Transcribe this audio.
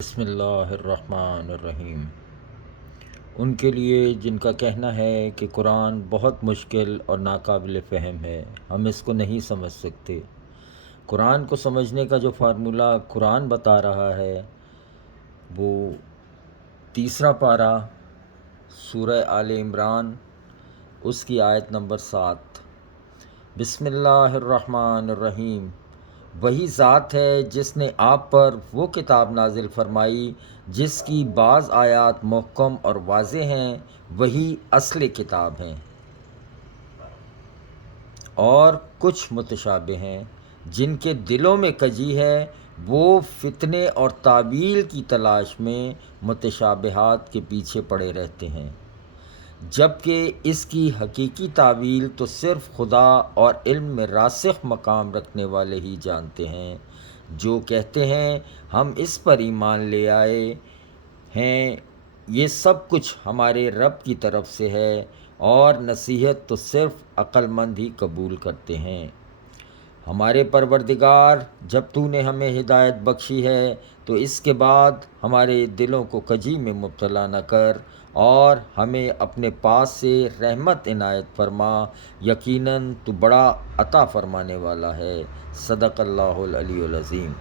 بسم اللہ الرحمن الرحیم۔ ان کے لیے جن کا کہنا ہے کہ قرآن بہت مشکل اور ناقابل فہم ہے، ہم اس کو نہیں سمجھ سکتے۔ قرآن کو سمجھنے کا جو فارمولہ قرآن بتا رہا ہے وہ تیسرا پارہ سورہ آل عمران، اس کی آیت نمبر 7۔ بسم اللہ الرحمن الرحیم۔ وہی ذات ہے جس نے آپ پر وہ کتاب نازل فرمائی جس کی بعض آیات محکم اور واضح ہیں، وہی اصل کتاب ہیں، اور کچھ متشابہ ہیں۔ جن کے دلوں میں کجی ہے وہ فتنے اور تعویل کی تلاش میں متشابہات کے پیچھے پڑے رہتے ہیں، جبکہ اس کی حقیقی تعویل تو صرف خدا اور علم میں راسخ مقام رکھنے والے ہی جانتے ہیں، جو کہتے ہیں ہم اس پر ایمان لے آئے ہیں، یہ سب کچھ ہمارے رب کی طرف سے ہے، اور نصیحت تو صرف عقل مند ہی قبول کرتے ہیں۔ ہمارے پروردگار، جب تو نے ہمیں ہدایت بخشی ہے تو اس کے بعد ہمارے دلوں کو کجی میں مبتلا نہ کر، اور ہمیں اپنے پاس سے رحمت عنایت فرما، یقیناً تو بڑا عطا فرمانے والا ہے۔ صدق اللہ العلی العظیم۔